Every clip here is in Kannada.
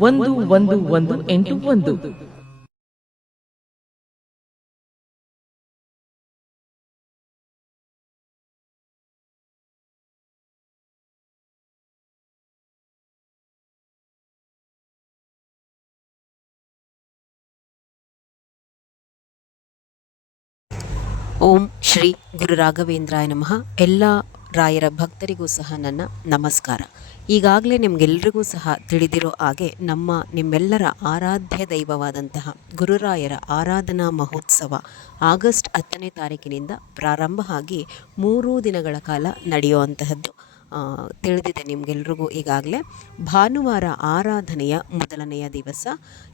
ಒಂದು ಒಂದು ಒಂದು, ಎಂಟು, ಒಂದು. ಓಂ ಶ್ರೀ ಗುರು ರಾಘವೇಂದ್ರಾಯ ನಮಃ. ಎಲ್ಲ ರಾಯರ ಭಕ್ತರಿಗೂ ಸಹ ನನ್ನ ನಮಸ್ಕಾರ. ಈಗಾಗಲೇ ನಿಮಗೆಲ್ರಿಗೂ ಸಹ ತಿಳಿದಿರೋ ಹಾಗೆ ನಮ್ಮ ನಿಮ್ಮೆಲ್ಲರ ಆರಾಧ್ಯ ದೈವವಾದಂತಹ ಗುರುರಾಯರ ಆರಾಧನಾ ಮಹೋತ್ಸವ ಆಗಸ್ಟ್ ಹತ್ತನೇ ತಾರೀಕಿನಿಂದ ಪ್ರಾರಂಭ ಆಗಿ ಮೂರು ದಿನಗಳ ಕಾಲ ನಡೆಯುವಂತಹದ್ದು ತಿಳಿದಿದೆ ನಿಮಗೆಲ್ರಿಗೂ ಈಗಾಗಲೇ. ಭಾನುವಾರ ಆರಾಧನೆಯ ಮೊದಲನೆಯ ದಿವಸ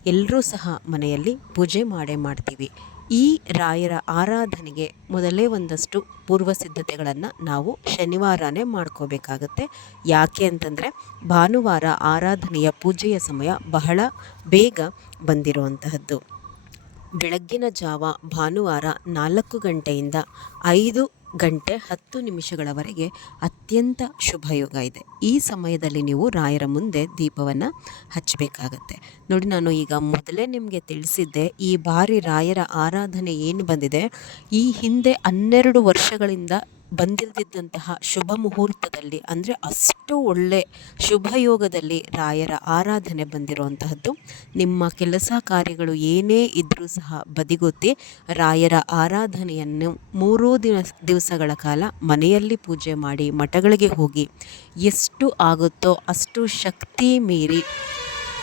ಎಲ್ಲರೂ ಸಹ ಮನೆಯಲ್ಲಿ ಪೂಜೆ ಮಾಡೇ ಮಾಡ್ತೀವಿ. ಈ ರಾಯರ ಆರಾಧನೆಗೆ ಮೊದಲೇ ಒಂದಷ್ಟು ಪೂರ್ವ ಸಿದ್ಧತೆಗಳನ್ನು ನಾವು ಶನಿವಾರನೇ ಮಾಡ್ಕೋಬೇಕಾಗತ್ತೆ. ಯಾಕೆ ಅಂತಂದರೆ ಭಾನುವಾರ ಆರಾಧನೆಯ ಪೂಜೆಯ ಸಮಯ ಬಹಳ ಬೇಗ ಬಂದಿರುವಂತಹದ್ದು. ಬೆಳಗ್ಗಿನ ಜಾವ ಭಾನುವಾರ ನಾಲ್ಕು ಗಂಟೆಯಿಂದ ಐದು ಗಂಟೆ ಹತ್ತು ನಿಮಿಷಗಳವರೆಗೆ ಅತ್ಯಂತ ಶುಭಯೋಗ ಇದೆ. ಈ ಸಮಯದಲ್ಲಿ ನೀವು ರಾಯರ ಮುಂದೆ ದೀಪವನ್ನು ಹಚ್ಚಬೇಕಾಗತ್ತೆ. ನೋಡಿ, ನಾನು ಈಗ ಮೊದಲೇ ನಿಮಗೆ ತಿಳಿಸಿದ್ದೆ, ಈ ಬಾರಿ ರಾಯರ ಆರಾಧನೆ ಏನು ಬಂದಿದೆ? ಈ ಹಿಂದೆ ಹನ್ನೆರಡು ವರ್ಷಗಳಿಂದ ಬಂದಿಲ್ದಿದ್ದಂತಹ ಶುಭ ಮುಹೂರ್ತದಲ್ಲಿ, ಅಂದರೆ ಅಷ್ಟು ಒಳ್ಳೆ ಶುಭ ಯೋಗದಲ್ಲಿ ರಾಯರ ಆರಾಧನೆ ಬಂದಿರುವಂತಹದ್ದು. ನಿಮ್ಮ ಕೆಲಸ ಕಾರ್ಯಗಳು ಏನೇ ಇದ್ದರೂ ಸಹ ಬದಿಗೊತ್ತಿ ರಾಯರ ಆರಾಧನೆಯನ್ನು ಮೂರೂ ದಿನ ದಿವಸಗಳ ಕಾಲ ಮನೆಯಲ್ಲಿ ಪೂಜೆ ಮಾಡಿ ಮಠಗಳಿಗೆ ಹೋಗಿ ಎಷ್ಟು ಆಗುತ್ತೋ ಅಷ್ಟು ಶಕ್ತಿ ಮೀರಿ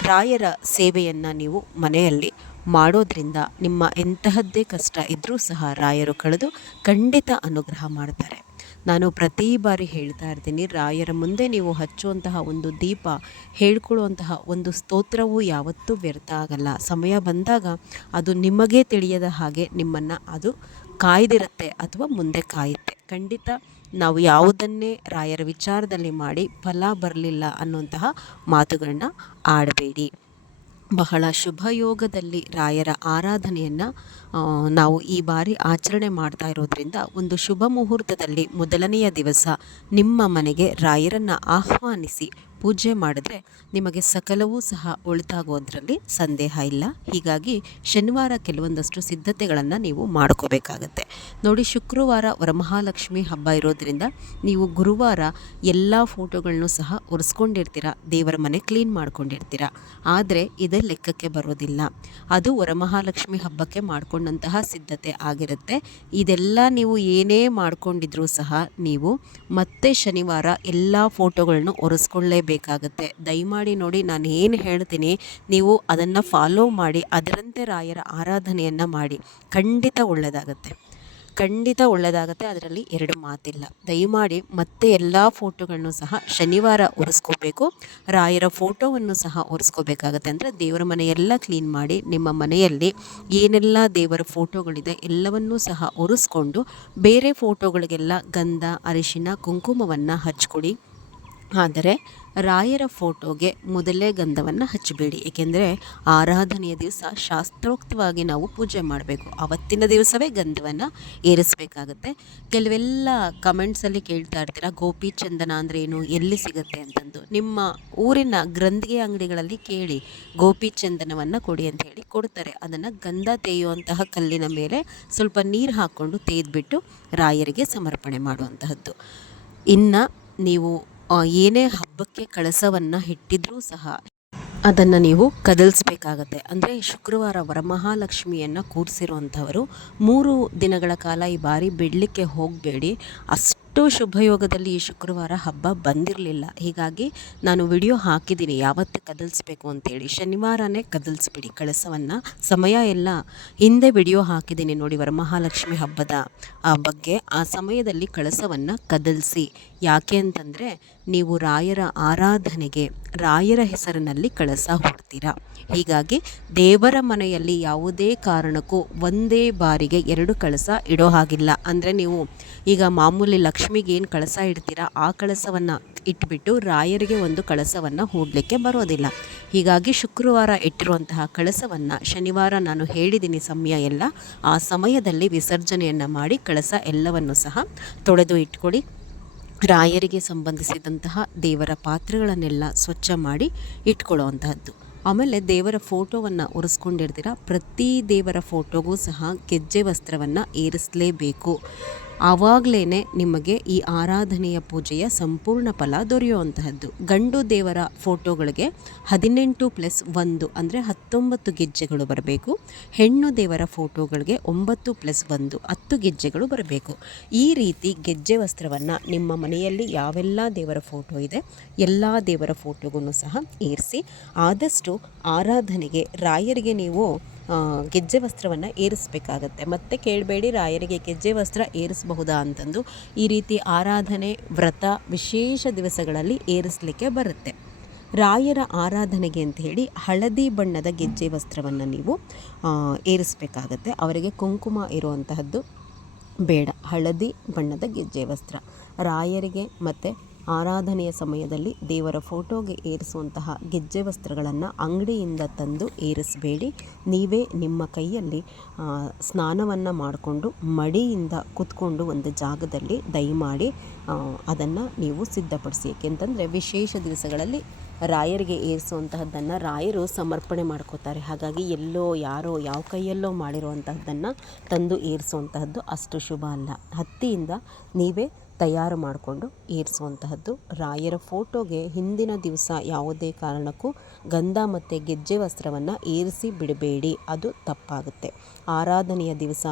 ರಾಯರ ಸೇವೆಯನ್ನು ನೀವು ಮನೆಯಲ್ಲಿ ಮಾಡೋದ್ರಿಂದ ನಿಮ್ಮ ಎಂತಹದ್ದೇ ಕಷ್ಟ ಇದ್ದರೂ ಸಹ ರಾಯರು ಕಳೆದು ಖಂಡಿತ ಅನುಗ್ರಹ ಮಾಡ್ತಾರೆ. ನಾನು ಪ್ರತಿ ಬಾರಿ ಹೇಳ್ತಾ ಇರ್ತೀನಿ, ರಾಯರ ಮುಂದೆ ನೀವು ಹಚ್ಚುವಂತಹ ಒಂದು ದೀಪ, ಹೇಳ್ಕೊಳ್ಳುವಂತಹ ಒಂದು ಸ್ತೋತ್ರವು ಯಾವತ್ತೂ ವ್ಯರ್ಥ ಆಗಲ್ಲ. ಸಮಯ ಬಂದಾಗ ಅದು ನಿಮಗೇ ತಿಳಿಯದ ಹಾಗೆ ನಿಮ್ಮನ್ನು ಅದು ಕಾಯ್ದಿರುತ್ತೆ ಅಥವಾ ಮುಂದೆ ಕಾಯುತ್ತೆ. ಖಂಡಿತ ನಾವು ಯಾವುದನ್ನೇ ರಾಯರ ವಿಚಾರದಲ್ಲಿ ಮಾಡಿ ಫಲ ಬರಲಿಲ್ಲ ಅನ್ನುವಂತಹ ಮಾತುಗಳನ್ನ ಆಡಬೇಡಿ. ಬಹಳ ಶುಭ ಯೋಗದಲ್ಲಿ ರಾಯರ ಆರಾಧನೆಯನ್ನು ನಾವು ಈ ಬಾರಿ ಆಚರಣೆ ಮಾಡ್ತಾ ಇರೋದ್ರಿಂದ ಒಂದು ಶುಭ ಮುಹೂರ್ತದಲ್ಲಿ ಮೊದಲನೆಯ ದಿವಸ ನಿಮ್ಮ ಮನೆಗೆ ರಾಯರನ್ನು ಆಹ್ವಾನಿಸಿ ಪೂಜೆ ಮಾಡಿದ್ರೆ ನಿಮಗೆ ಸಕಲವೂ ಸಹ ಒಳಿತಾಗುವುದರಲ್ಲಿ ಸಂದೇಹ ಇಲ್ಲ. ಹೀಗಾಗಿ ಶನಿವಾರ ಕೆಲವೊಂದಷ್ಟು ಸಿದ್ಧತೆಗಳನ್ನು ನೀವು ಮಾಡ್ಕೋಬೇಕಾಗತ್ತೆ. ನೋಡಿ, ಶುಕ್ರವಾರ ವರಮಹಾಲಕ್ಷ್ಮಿ ಹಬ್ಬ ಇರೋದ್ರಿಂದ ನೀವು ಗುರುವಾರ ಎಲ್ಲ ಫೋಟೋಗಳನ್ನು ಸಹ ಒರೆಸ್ಕೊಂಡಿರ್ತೀರ, ದೇವರ ಮನೆ ಕ್ಲೀನ್ ಮಾಡ್ಕೊಂಡಿರ್ತೀರ. ಆದರೆ ಇದೇ ಲೆಕ್ಕಕ್ಕೆ ಬರೋದಿಲ್ಲ. ಅದು ವರಮಹಾಲಕ್ಷ್ಮಿ ಹಬ್ಬಕ್ಕೆ ಮಾಡಿಕೊಂಡಂತಹ ಸಿದ್ಧತೆ ಆಗಿರುತ್ತೆ. ಇದೆಲ್ಲ ನೀವು ಏನೇ ಮಾಡ್ಕೊಂಡಿದ್ರೂ ಸಹ ನೀವು ಮತ್ತೆ ಶನಿವಾರ ಎಲ್ಲ ಫೋಟೋಗಳನ್ನು ಒರೆಸ್ಕೊಳ್ಳೇಬೇಕಾಗತ್ತೆ ದಯಮಾಡಿ ನೋಡಿ, ನಾನು ಏನು ಹೇಳ್ತೀನಿ, ನೀವು ಅದನ್ನು ಫಾಲೋ ಮಾಡಿ, ಅದರಂತೆ ರಾಯರ ಆರಾಧನೆಯನ್ನು ಮಾಡಿ. ಖಂಡಿತ ಒಳ್ಳೆಯದಾಗುತ್ತೆ ಖಂಡಿತ ಒಳ್ಳೆಯದಾಗುತ್ತೆ ಅದರಲ್ಲಿ ಎರಡು ಮಾತಿಲ್ಲ. ದಯಮಾಡಿ ಮತ್ತೆ ಎಲ್ಲ ಫೋಟೋಗಳನ್ನು ಸಹ ಶನಿವಾರ ಒರೆಸ್ಕೋಬೇಕು. ರಾಯರ ಫೋಟೋವನ್ನು ಸಹ ಒರೆಸ್ಕೋಬೇಕಾಗತ್ತೆ. ಅಂದರೆ ದೇವರ ಮನೆಯೆಲ್ಲ ಕ್ಲೀನ್ ಮಾಡಿ, ನಿಮ್ಮ ಮನೆಯಲ್ಲಿ ಏನೆಲ್ಲ ದೇವರ ಫೋಟೋಗಳಿದೆ ಎಲ್ಲವನ್ನೂ ಸಹ ಒರೆಸ್ಕೊಂಡು, ಬೇರೆ ಫೋಟೋಗಳಿಗೆಲ್ಲ ಗಂಧ, ಅರಿಶಿನ, ಕುಂಕುಮವನ್ನು ಹಚ್ಕೊಡಿ. ಆದರೆ ರಾಯರ ಫೋಟೋಗೆ ಮೊದಲೇ ಗಂಧವನ್ನು ಹಚ್ಚಬೇಡಿ. ಏಕೆಂದರೆ ಆರಾಧನೆಯ ದಿವಸ ಶಾಸ್ತ್ರೋಕ್ತವಾಗಿ ನಾವು ಪೂಜೆ ಮಾಡಬೇಕು. ಅವತ್ತಿನ ದಿವಸವೇ ಗಂಧವನ್ನು ಏರಿಸಬೇಕಾಗತ್ತೆ. ಕೆಲವೆಲ್ಲ ಕಮೆಂಟ್ಸಲ್ಲಿ ಕೇಳ್ತಾ ಇರ್ತೀರ, ಗೋಪಿ ಚಂದನ ಅಂದರೆ ಏನು? ಎಲ್ಲಿ ಸಿಗುತ್ತೆ? ಅಂತಂದು. ನಿಮ್ಮ ಊರಿನ ಗ್ರಂಥಿಗೆ ಅಂಗಡಿಗಳಲ್ಲಿ ಕೇಳಿ, ಗೋಪಿ ಚಂದನವನ್ನು ಕೊಡಿ ಅಂತ ಹೇಳಿ ಕೊಡ್ತಾರೆ. ಅದನ್ನು ಗಂಧ ತೇಯುವಂತಹ ಕಲ್ಲಿನ ಮೇಲೆ ಸ್ವಲ್ಪ ನೀರು ಹಾಕ್ಕೊಂಡು ತೇದ್ಬಿಟ್ಟು ರಾಯರಿಗೆ ಸಮರ್ಪಣೆ ಮಾಡುವಂತಹದ್ದು. ಇನ್ನು ನೀವು ಏನೇ ಹಬ್ಬಕ್ಕೆ ಕಳಸವನ್ನು ಇಟ್ಟಿದ್ರೂ ಸಹ ಅದನ್ನು ನೀವು ಕದಲಿಸ್ಬೇಕಾಗತ್ತೆ. ಅಂದರೆ ಶುಕ್ರವಾರ ವರಮಹಾಲಕ್ಷ್ಮಿಯನ್ನು ಕೂರಿಸಿರುವಂಥವರು ಮೂರು ದಿನಗಳ ಕಾಲ ಈ ಬಾರಿ ಬಿಡಲಿಕ್ಕೆ ಹೋಗಬೇಡಿ. ಅಷ್ಟು ಶುಭಯೋಗದಲ್ಲಿ ಈ ಶುಕ್ರವಾರ ಹಬ್ಬ ಬಂದಿರಲಿಲ್ಲ. ಹೀಗಾಗಿ ನಾನು ವಿಡಿಯೋ ಹಾಕಿದ್ದೀನಿ. ಯಾವತ್ತು ಕದಲಿಸ್ಬೇಕು ಅಂತೇಳಿ. ಶನಿವಾರನೇ ಕದಲಿಸ್ಬಿಡಿ. ಕಳಸವನ್ನು. ಸಮಯ ಎಲ್ಲ ಹಿಂದೆ ವಿಡಿಯೋ ಹಾಕಿದ್ದೀನಿ ನೋಡಿ ವರಮಹಾಲಕ್ಷ್ಮಿ ಹಬ್ಬದ ಆ ಬಗ್ಗೆ. ಆ ಸಮಯದಲ್ಲಿ ಕಳಸವನ್ನು ಕದಲಿಸಿ. ಯಾಕೆ ಅಂತಂದರೆ ನೀವು ರಾಯರ ಆರಾಧನೆಗೆ, ರಾಯರ ಹೆಸರಿನಲ್ಲಿ ಕಳಸ ಹೊಡ್ತೀರಾ ಹೀಗಾಗಿ ದೇವರ ಮನೆಯಲ್ಲಿ ಯಾವುದೇ ಕಾರಣಕ್ಕೂ ಒಂದೇ ಬಾರಿಗೆ ಎರಡು ಕಳಸ ಇಡೋ ಹಾಗಿಲ್ಲ. ಅಂದರೆ ನೀವು ಈಗ ಮಾಮೂಲಿ ಲಕ್ಷ್ಮಿಗೆ ಏನು ಕಳಸ ಇಡ್ತೀರಾ? ಆ ಕಳಸವನ್ನು ಇಟ್ಬಿಟ್ಟು ರಾಯರಿಗೆ ಒಂದು ಕಳಸವನ್ನು ಹೂಡಲಿಕ್ಕೆ ಬರೋದಿಲ್ಲ. ಹೀಗಾಗಿ ಶುಕ್ರವಾರ ಇಟ್ಟಿರುವಂತಹ ಕಳಸವನ್ನು ಶನಿವಾರ ನಾನು ಹೇಳಿದ್ದೀನಿ ಸಮಯ ಎಲ್ಲ, ಆ ಸಮಯದಲ್ಲಿ ವಿಸರ್ಜನೆಯನ್ನು ಮಾಡಿ ಕಳಸ ಎಲ್ಲವನ್ನು ಸಹ ತೊಳೆದು ಇಟ್ಕೊಳ್ಳಿ. ರಾಯರಿಗೆ ಸಂಬಂಧಿಸಿದಂತಹ ದೇವರ ಪಾತ್ರೆಗಳನ್ನೆಲ್ಲ ಸ್ವಚ್ಛ ಮಾಡಿ ಇಟ್ಕೊಳ್ಳುವಂತಹದ್ದು. ಆಮೇಲೆ ದೇವರ ಫೋಟೋವನ್ನು ಒರೆಸ್ಕೊಂಡಿರ್ತೀರ ಪ್ರತಿ ದೇವರ ಫೋಟೋಗೂ ಸಹ ಗೆಜ್ಜೆ ವಸ್ತ್ರವನ್ನು ಏರಿಸಲೇಬೇಕು. ಆವಾಗಲೇ ನಿಮಗೆ ಈ ಆರಾಧನೆಯ ಪೂಜೆಯ ಸಂಪೂರ್ಣ ಫಲ ದೊರೆಯುವಂತಹದ್ದು. ಗಂಡು ದೇವರ ಫೋಟೋಗಳಿಗೆ ಹದಿನೆಂಟು ಪ್ಲಸ್ ಒಂದು ಅಂದರೆ ಹತ್ತೊಂಬತ್ತು ಗೆಜ್ಜೆಗಳು ಬರಬೇಕು. ಹೆಣ್ಣು ದೇವರ ಫೋಟೋಗಳಿಗೆ ಒಂಬತ್ತು ಪ್ಲಸ್ ಒಂದು, ಹತ್ತು ಗೆಜ್ಜೆಗಳು ಬರಬೇಕು. ಈ ರೀತಿ ಗೆಜ್ಜೆ ವಸ್ತ್ರವನ್ನು ನಿಮ್ಮ ಮನೆಯಲ್ಲಿ ಯಾವೆಲ್ಲ ದೇವರ ಫೋಟೋ ಇದೆ, ಎಲ್ಲ ದೇವರ ಫೋಟೋಗೂ ಸಹ ಏರಿಸಿ, ಆದಷ್ಟು ಆರಾಧನೆಗೆ, ರಾಯರಿಗೆ ನೀವು ಗೆಜ್ಜೆ ವಸ್ತ್ರವನ್ನು ಏರಿಸಬೇಕಾಗತ್ತೆ. ಮತ್ತೆ ಕೇಳಬೇಡಿ, ರಾಯರಿಗೆ ಗೆಜ್ಜೆ ವಸ್ತ್ರ ಏರಿಸಬಹುದಾ ಅಂತಂದು ಈ ರೀತಿ ಆರಾಧನೆ, ವ್ರತ ವಿಶೇಷ ದಿವಸಗಳಲ್ಲಿ ಏರಿಸಲಿಕ್ಕೆ ಬರುತ್ತೆ. ರಾಯರ ಆರಾಧನೆಗೆ ಅಂತ ಹೇಳಿ ಹಳದಿ ಬಣ್ಣದ ಗೆಜ್ಜೆ ವಸ್ತ್ರವನ್ನು ನೀವು ಏರಿಸಬೇಕಾಗತ್ತೆ. ಅವರಿಗೆ ಕುಂಕುಮ ಇರುವಂತಹದ್ದು ಬೇಡ. ಹಳದಿ ಬಣ್ಣದ ಗೆಜ್ಜೆ ವಸ್ತ್ರ. ರಾಯರಿಗೆ ಮತ್ತು ಆರಾಧನೆಯ ಸಮಯದಲ್ಲಿ ದೇವರ ಫೋಟೋಗೆ ಏರಿಸುವಂತಹ ಗೆಜ್ಜೆ ವಸ್ತ್ರಗಳನ್ನು ಅಂಗಡಿಯಿಂದ ತಂದು ಏರಿಸಬೇಡಿ. ನೀವೇ ನಿಮ್ಮ ಕೈಯಲ್ಲಿ ಸ್ನಾನವನ್ನು ಮಾಡಿಕೊಂಡು ಮಡಿಯಿಂದ ಕುತ್ಕೊಂಡು ಒಂದು ಜಾಗದಲ್ಲಿ ದಯಮಾಡಿ ಅದನ್ನು ನೀವು ಸಿದ್ಧಪಡಿಸಿ. ಏಕೆಂತಂದರೆ ವಿಶೇಷ ದಿವಸಗಳಲ್ಲಿ ರಾಯರಿಗೆ ಏರಿಸುವಂತಹದ್ದನ್ನು ರಾಯರು ಸಮರ್ಪಣೆ ಮಾಡ್ಕೋತಾರೆ. ಹಾಗಾಗಿ ಎಲ್ಲೋ ಯಾರೋ ಯಾವ ಕೈಯಲ್ಲೋ ಮಾಡಿರುವಂತಹದ್ದನ್ನು ತಂದು ಏರಿಸುವಂತಹದ್ದು ಅಷ್ಟು ಶುಭ ಅಲ್ಲ. ಹತ್ತಿಯಿಂದ ನೀವೇ ತಯಾರು ಮಾಡಿಕೊಂಡು ಏರಿಸುವಂತಹದ್ದು. ರಾಯರ ಫೋಟೋಗೆ ಹಿಂದಿನ ದಿವಸ ಯಾವುದೇ ಕಾರಣಕ್ಕೂ ಗಂಧ ಮತ್ತು ಗೆಜ್ಜೆ ವಸ್ತ್ರವನ್ನು ಏರಿಸಿ ಬಿಡಬೇಡಿ. ಅದು ತಪ್ಪಾಗುತ್ತೆ. ಆರಾಧನೆಯ ದಿವಸ.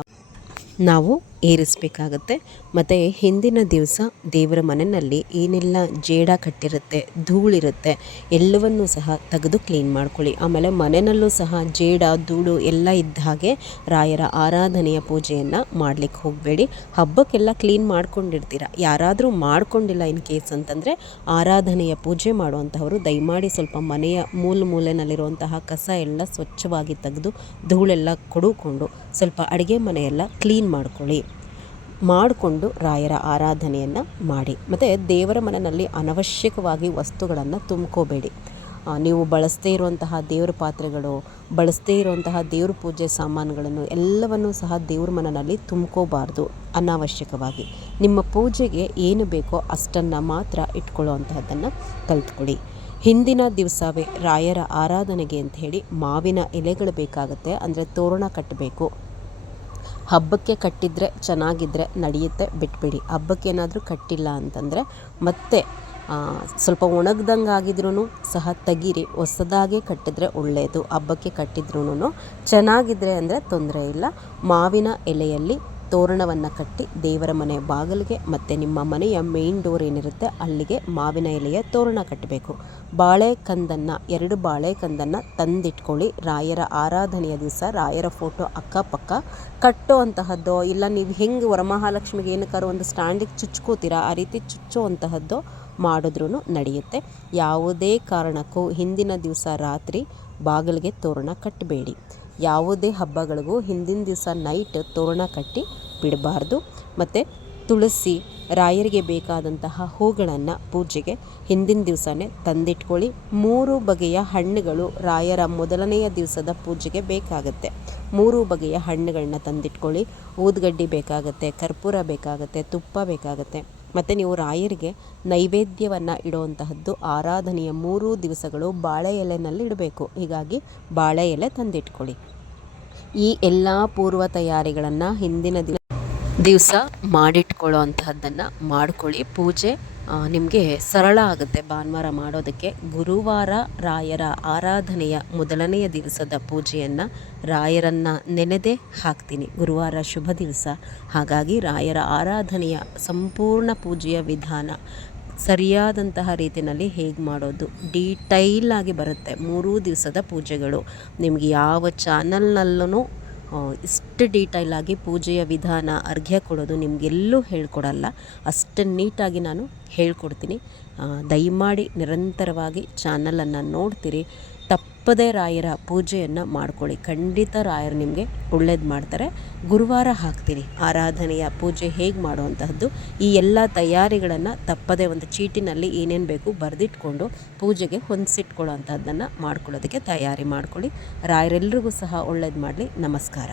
ನಾವು ಏರಿಸಬೇಕಾಗತ್ತೆ. ಮತ್ತು ಹಿಂದಿನ ದಿವಸ ದೇವರ ಮನೆಯಲ್ಲಿ ಏನೆಲ್ಲ ಜೇಡ ಕಟ್ಟಿರುತ್ತೆ ಧೂಳಿರುತ್ತೆ ಎಲ್ಲವನ್ನೂ ಸಹ ತೆಗೆದು ಕ್ಲೀನ್ ಮಾಡ್ಕೊಳ್ಳಿ. ಆಮೇಲೆ ಮನೆಯಲ್ಲೂ ಸಹ ಜೇಡ, ಧೂಳು ಎಲ್ಲ ಇದ್ದ ಹಾಗೆ ರಾಯರ ಆರಾಧನೆಯ ಪೂಜೆಯನ್ನು ಮಾಡಲಿಕ್ಕೆ ಹೋಗಬೇಡಿ. ಹಬ್ಬಕ್ಕೆಲ್ಲ ಕ್ಲೀನ್ ಮಾಡ್ಕೊಂಡಿರ್ತೀರ. ಯಾರಾದರೂ ಮಾಡ್ಕೊಂಡಿಲ್ಲ ಇನ್ ಕೇಸ್ ಅಂತಂದರೆ ಆರಾಧನೆಯ ಪೂಜೆ ಮಾಡುವಂಥವರು ದಯಮಾಡಿ ಸ್ವಲ್ಪ ಮನೆಯ ಮೂಲ ಮೂಲೆಯಲ್ಲಿರುವಂತಹ ಕಸ ಎಲ್ಲ ಸ್ವಚ್ಛವಾಗಿ ತೆಗೆದು ಧೂಳೆಲ್ಲ ಕೊಡುಕೊಂಡು ಸ್ವಲ್ಪ ಅಡುಗೆ ಮನೆಯೆಲ್ಲ ಕ್ಲೀನ್ ಮಾಡ್ಕೊಳ್ಳಿ. ಮಾಡಿಕೊಂಡು ರಾಯರ ಆರಾಧನೆಯನ್ನು ಮಾಡಿ. ಮತ್ತು ದೇವರ ಮನನಲ್ಲಿ ಅನವಶ್ಯಕವಾಗಿ ವಸ್ತುಗಳನ್ನು ತುಂಬ್ಕೋಬೇಡಿ. ನೀವು ಬಳಸದೇ ಇರುವಂತಹ ದೇವ್ರ ಪಾತ್ರೆಗಳು, ಬಳಸದೇ ಇರುವಂತಹ ದೇವ್ರ ಪೂಜೆ ಸಾಮಾನುಗಳನ್ನು ಎಲ್ಲವನ್ನೂ ಸಹ ದೇವ್ರ ಮನನಲ್ಲಿ ತುಂಬ್ಕೋಬಾರ್ದು ಅನಾವಶ್ಯಕವಾಗಿ. ನಿಮ್ಮ ಪೂಜೆಗೆ ಏನು ಬೇಕೋ ಅಷ್ಟನ್ನು ಮಾತ್ರ ಇಟ್ಕೊಳ್ಳುವಂತಹದ್ದನ್ನು ಕಲ್ತ್ಕೊಳ್ಳಿ. ಹಿಂದಿನ ದಿವಸವೇ ರಾಯರ ಆರಾಧನೆಗೆ ಅಂತ ಹೇಳಿ ಮಾವಿನ ಎಲೆಗಳು ಬೇಕಾಗುತ್ತೆ, ಅಂದರೆ ತೋರಣ ಕಟ್ಟಬೇಕು. ಹಬ್ಬಕ್ಕೆ ಕಟ್ಟಿದರೆ ಚೆನ್ನಾಗಿದ್ರೆ ನಡೆಯುತ್ತೆ, ಬಿಟ್ಬಿಡಿ. ಹಬ್ಬಕ್ಕೆ ಏನಾದರೂ ಕಟ್ಟಿಲ್ಲ ಅಂತಂದರೆ ಮತ್ತೆ ಸ್ವಲ್ಪ ಒಣಗ್ದಂಗೆ ಆಗಿದ್ರೂ ಸಹ ತೆಗೀರಿ. ಹೊಸದಾಗೆ ಕಟ್ಟಿದ್ರೆ ಒಳ್ಳೆಯದು ಹಬ್ಬಕ್ಕೆ ಕಟ್ಟಿದ್ರೂ ಚೆನ್ನಾಗಿದ್ರೆ ಅಂದರೆ ತೊಂದರೆ ಇಲ್ಲ. ಮಾವಿನ ಎಲೆಯಲ್ಲಿ ತೋರಣವನ್ನು ಕಟ್ಟಿ ದೇವರ ಮನೆ ಬಾಗಿಲಿಗೆ ಮತ್ತು ನಿಮ್ಮ ಮನೆಯ ಮೇನ್ ಡೋರ್ ಏನಿರುತ್ತೆ ಅಲ್ಲಿಗೆ ಮಾವಿನ ಎಲೆಯ ತೋರಣ ಕಟ್ಟಬೇಕು. ಬಾಳೆಕಂದನ್ನು ಎರಡು ಬಾಳೆಕಂದನ್ನು ತಂದಿಟ್ಕೊಳ್ಳಿ. ರಾಯರ ಆರಾಧನೆಯ ದಿವಸ ರಾಯರ ಫೋಟೋ ಅಕ್ಕಪಕ್ಕ ಕಟ್ಟೋ ಅಂತಹದ್ದು, ಇಲ್ಲ ನೀವು ಹೆಂಗೆ ವರಮಹಾಲಕ್ಷ್ಮಿಗೆ ಏನಕ್ಕಾರು ಒಂದು ಸ್ಟ್ಯಾಂಡಿಗೆ ಚುಚ್ಕೋತೀರಾ, ಆ ರೀತಿ ಚುಚ್ಚುವಂತಹದ್ದು ಮಾಡಿದ್ರೂ ನಡೆಯುತ್ತೆ. ಯಾವುದೇ ಕಾರಣಕ್ಕೂ ಹಿಂದಿನ ದಿವಸ ರಾತ್ರಿ ಬಾಗಿಲಿಗೆ ತೋರಣ ಕಟ್ಟಬೇಡಿ. ಯಾವುದೇ ಹಬ್ಬಗಳಿಗೂ ಹಿಂದಿನ ದಿವಸ ನೈಟ್ ತೋರಣ ಕಟ್ಟಿ ಬಿಡಬಾರ್ದು. ಮತ್ತು ತುಳಸಿ, ರಾಯರಿಗೆ ಬೇಕಾದಂತಹ ಹೂಗಳನ್ನು ಪೂಜೆಗೆ ಹಿಂದಿನ ದಿವಸನೇ ತಂದಿಟ್ಕೊಳ್ಳಿ. ಮೂರು ಬಗೆಯ ಹಣ್ಣುಗಳು ರಾಯರ ಮೊದಲನೆಯ ದಿವಸದ ಪೂಜೆಗೆ ಬೇಕಾಗುತ್ತೆ. ಮೂರು ಬಗೆಯ ಹಣ್ಣುಗಳನ್ನ ತಂದಿಟ್ಕೊಳ್ಳಿ. ಊದ್ಗಡ್ಡಿ ಬೇಕಾಗುತ್ತೆ, ಕರ್ಪೂರ ಬೇಕಾಗುತ್ತೆ, ತುಪ್ಪ ಬೇಕಾಗುತ್ತೆ. ಮತ್ತು ನೀವು ರಾಯರಿಗೆ ನೈವೇದ್ಯವನ್ನು ಇಡುವಂತಹದ್ದು ಆರಾಧನೆಯ ಮೂರೂ ದಿವಸಗಳು ಬಾಳೆ ಎಲೆನಲ್ಲಿ ಇಡಬೇಕು. ಹೀಗಾಗಿ ಬಾಳೆ ಎಲೆ ತಂದಿಟ್ಕೊಳ್ಳಿ. ಈ ಎಲ್ಲ ಪೂರ್ವ ತಯಾರಿಗಳನ್ನು ಹಿಂದಿನ ದಿನ ದಿವಸ ಮಾಡಿಟ್ಕೊಳ್ಳೋ ಅಂತಹದ್ದನ್ನು ಮಾಡ್ಕೊಳ್ಳಿ. ಪೂಜೆ ನಿಮಗೆ ಸರಳ ಆಗುತ್ತೆ ಭಾನುವಾರ ಮಾಡೋದಕ್ಕೆ. ಗುರುವಾರ ರಾಯರ ಆರಾಧನೆಯ ಮೊದಲನೆಯ ದಿವಸದ ಪೂಜೆಯನ್ನು ರಾಯರನ್ನು ನೆನೆದೇ ಹಾಕ್ತೀನಿ. ಗುರುವಾರ ಶುಭ ದಿವಸ. ಹಾಗಾಗಿ ರಾಯರ ಆರಾಧನೆಯ ಸಂಪೂರ್ಣ ಪೂಜೆಯ ವಿಧಾನ ಸರಿಯಾದಂತಹ ರೀತಿಯಲ್ಲಿ ಹೇಗೆ ಮಾಡೋದು ಡೀಟೈಲ್ ಆಗಿ ಬರುತ್ತೆ. ಮೂರೂ ದಿವಸದ ಪೂಜೆಗಳು. ನಿಮಗೆ ಯಾವ ಚಾನಲ್ನಲ್ಲೂ ಇಷ್ಟು ಆಗಿ ಪೂಜೆಯ ವಿಧಾನ, ಅರ್ಘ್ಯ ಕೊಡೋದು ನಿಮಗೆಲ್ಲೂ ಹೇಳ್ಕೊಡಲ್ಲ. ಅಷ್ಟು ನೀಟಾಗಿ ನಾನು ಹೇಳ್ಕೊಡ್ತೀನಿ. ದಯಮಾಡಿ ನಿರಂತರವಾಗಿ ಚಾನಲನ್ನು ನೋಡ್ತೀರಿ. ತಪ್ಪದೇ ರಾಯರ ಪೂಜೆಯನ್ನು ಮಾಡ್ಕೊಳ್ಳಿ. ಖಂಡಿತ ರಾಯರು ನಿಮಗೆ ಒಳ್ಳೇದು ಮಾಡ್ತಾರೆ. ಗುರುವಾರ ಹಾಕ್ತೀನಿ. ಆರಾಧನೆಯ ಪೂಜೆ ಹೇಗೆ ಮಾಡುವಂತಹದ್ದು, ಈ ಎಲ್ಲ ತಯಾರಿಗಳನ್ನು ತಪ್ಪದೇ ಒಂದು ಚೀಟಿನಲ್ಲಿ ಏನೇನು ಬೇಕು ಬರೆದಿಟ್ಕೊಂಡು ಪೂಜೆಗೆ ಹೊಂದಿಸಿಟ್ಕೊಳ್ಳೋ ಅಂಥದ್ದನ್ನು ಮಾಡ್ಕೊಳ್ಳೋದಕ್ಕೆ ತಯಾರಿ ಮಾಡ್ಕೊಳ್ಳಿ. ರಾಯರೆಲ್ಲರಿಗೂ ಸಹ ಒಳ್ಳೇದು ಮಾಡಲಿ. ನಮಸ್ಕಾರ.